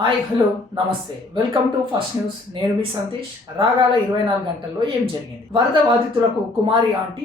Hi hello నమస్తే welcome to first news. నేను మీ సంతీష్. రాగాల 24 గంటల్లో ఏం జరిగింది? వరద బాధితులకు కుమారి ఆంటీ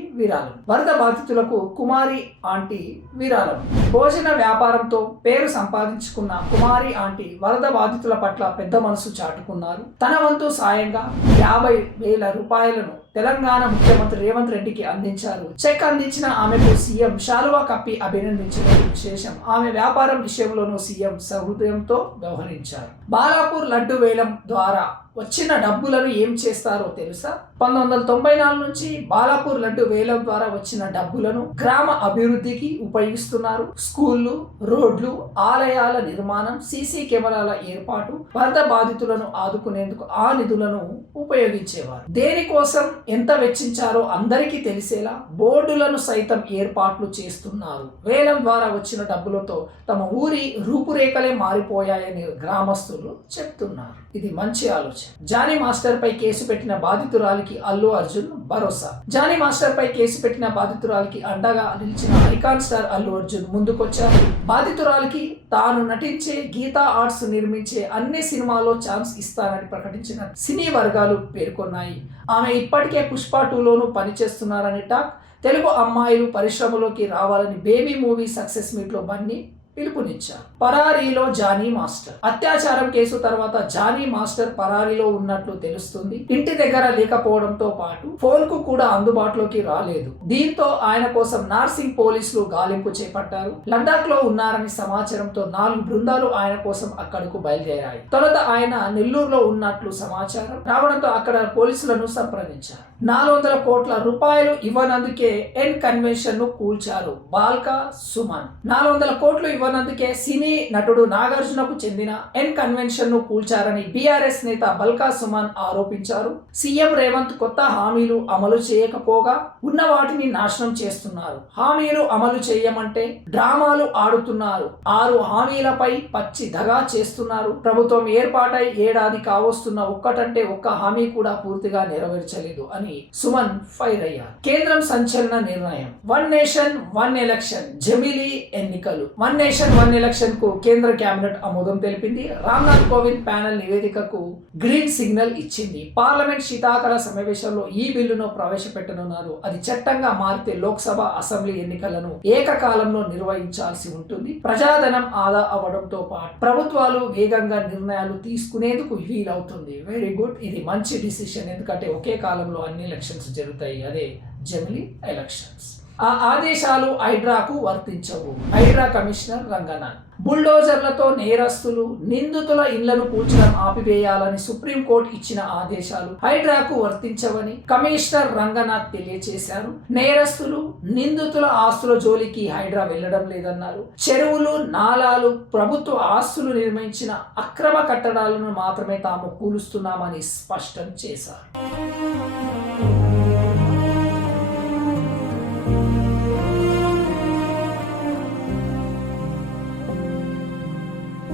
విరాళం. భోజన వ్యాపారంతో పేరు సంపాదించుకున్న కుమారి ఆంటీ వరద బాధితుల పట్ల పెద్ద మనసు చాటుకున్నారు. తన వంతు సాయంగా 50,000 రూపాయలను తెలంగాణ ముఖ్యమంత్రి రేవంత్ రెడ్డికి అందించారు. చెక్ అందించిన ఆమెకు సీఎం శాలువా కప్పి అభినందించడం విశేషం. ఆమె వ్యాపారం విషయంలోనూ సీఎం సహృదయంతో వ్యవహరించారు. బాలాపూర్ లడ్డు వేలం ద్వారా వచ్చిన డబ్బులను ఏం చేస్తారో తెలుసా? 1994 నుంచి బాలాపూర్ లడ్డు వేలం ద్వారా వచ్చిన డబ్బులను గ్రామ అభివృద్ధికి ఉపయోగిస్తున్నారు. స్కూళ్లు, రోడ్లు, ఆలయాల నిర్మాణం, సీసీ కెమెరాల ఏర్పాటు, వరద బాధితులను ఆదుకునేందుకు ఆ నిధులను ఉపయోగించేవారు. దేనికోసం ఎంత వెచ్చించారో అందరికీ తెలిసేలా బోర్డులను సైతం ఏర్పాట్లు చేస్తున్నారు. వేలం ద్వారా వచ్చిన డబ్బులతో తమ ఊరి రూపురేఖలే మారిపోయాయని గ్రామస్తులు చెప్తున్నారు. ఇది మంచి ఆలోచన. జానీ మాస్టర్ పై కేసు పెట్టిన బాధితురాలికి అల్లు అర్జున్ భరోసా. జానీ మాస్టర్ పై కేసు పెట్టిన బాధితురాలికి అండగా నిలిచిన ఐకాన్ స్టార్ అల్లు అర్జున్ ముందుకొచ్చారు. బాధితురాలికి తాను నటించే గీతా ఆర్ట్స్ నిర్మించే అన్ని సినిమాల్లో ఛాన్స్ ఇస్తానని ప్రకటించిన సినీ వర్గాలు పేర్కొన్నాయి. ఆమె ఇప్పటికే పుష్ప 2లోనూ పనిచేస్తున్నారని టాక్. తెలుగు అమ్మాయిలు పరిశ్రమలోకి రావాలని బేబీ మూవీ సక్సెస్ మీట్ లో బన్నీ పిలుపునిచ్చారు. పరారీలో జానీ మాస్టర్. అత్యాచారం కేసు తర్వాత జానీ మాస్టర్ పరారీలో ఉన్నట్లు తెలుస్తుంది. ఇంటి దగ్గర లేకపోవడంతో పాటు ఫోన్ కు కూడా అందుబాటులోకి రాలేదు. దీంతో ఆయన కోసం నార్సింగ్ పోలీసులు గాలింపు చేపట్టారు. లద్దాఖ్ లో ఉన్నారని సమాచారంతో 4 బృందాలు ఆయన కోసం అక్కడకు బయలుదేరాయి. తొలుత ఆయన నెల్లూరులో ఉన్నట్లు సమాచారం రావడంతో అక్కడ పోలీసులను సంప్రదించారు. 400 కోట్ల రూపాయలు ఇవ్వనందుకే ఎన్ కన్వెన్షన్ ను కూల్చారు బాల్కా సుమన్. 400 కోట్లు ఇవ్వనందుకే సినీ నటుడు నాగార్జునకు చెందిన ఎన్ కన్వెన్షన్ ను కూల్చారని బీఆర్ఎస్ నేత బల్కా సుమన్ ఆరోపించారు. సీఎం రేవంత్ కొత్త హామీలు అమలు చేయకపోగా ఉన్న వాటిని నాశనం చేస్తున్నారు. హామీలు అమలు చేయమంటే డ్రామాలు ఆడుతున్నారు. 6 హామీలపై పచ్చి దగా చేస్తున్నారు. ప్రభుత్వం ఏర్పాటై ఏడాది కావస్తున్న ఒక్కటంటే ఒక్క హామీ కూడా పూర్తిగా నెరవేర్చలేదు అని సుమన్ ఫైర్ అయ్యారు. కేంద్రం సంచలన నిర్ణయం. 1 నేషన్ 1 ఎలక్షన్ జమిలీ ఎన్నికలు. 1 నేషన్ 1 ఎలక్షన్ కు కేంద్ర కేబినెట్ ఆమోదం తెలిపింది. రామ్నాథ్ కోవింద్ ప్యానెల్ నివేదికకు గ్రీన్ సిగ్నల్ ఇచ్చింది. పార్లమెంట్ శీతాకాల సమావేశంలో ఈ బిల్లును ప్రవేశపెట్టనున్నారు. అది చట్టంగా మారితే లోక్సభ, అసెంబ్లీ ఎన్నికలను ఏకకాలంలో నిర్వహించాల్సి ఉంటుంది. ప్రజాధనం ఆదా అవ్వడంతో పాటు ప్రభుత్వాలు వేగంగా నిర్ణయాలు తీసుకునేందుకు వీలవుతుంది. Very good. ఇది మంచి డిసిషన్. ఎందుకంటే ఒకే కాలంలో అన్ని ఎలక్షన్స్ జరుగుతాయి. అదే జమిలీ ఎలక్షన్స్. ఆ ఆదేశాలు హైడ్రాకు వర్తించవు. హైడ్రా కమిషనర్ రంగనాథ్. బుల్డోజర్లతో నేరస్తులు, నిందితుల ఇళ్లను కూల్చడం ఆపివేయాలని సుప్రీంకోర్టు ఇచ్చిన ఆదేశాలు హైడ్రాకు వర్తించవని కమిషనర్ రంగనాథ్ తెలియజేశారు. నేరస్తులు, నిందితుల ఆస్తుల జోలికి హైడ్రా వెళ్లడం లేదన్నారు. చెరువులు, నాలాలు, ప్రభుత్వ ఆస్తులు నిర్మించిన అక్రమ కట్టడాలను మాత్రమే తాము కూలుస్తున్నామని స్పష్టం చేశారు.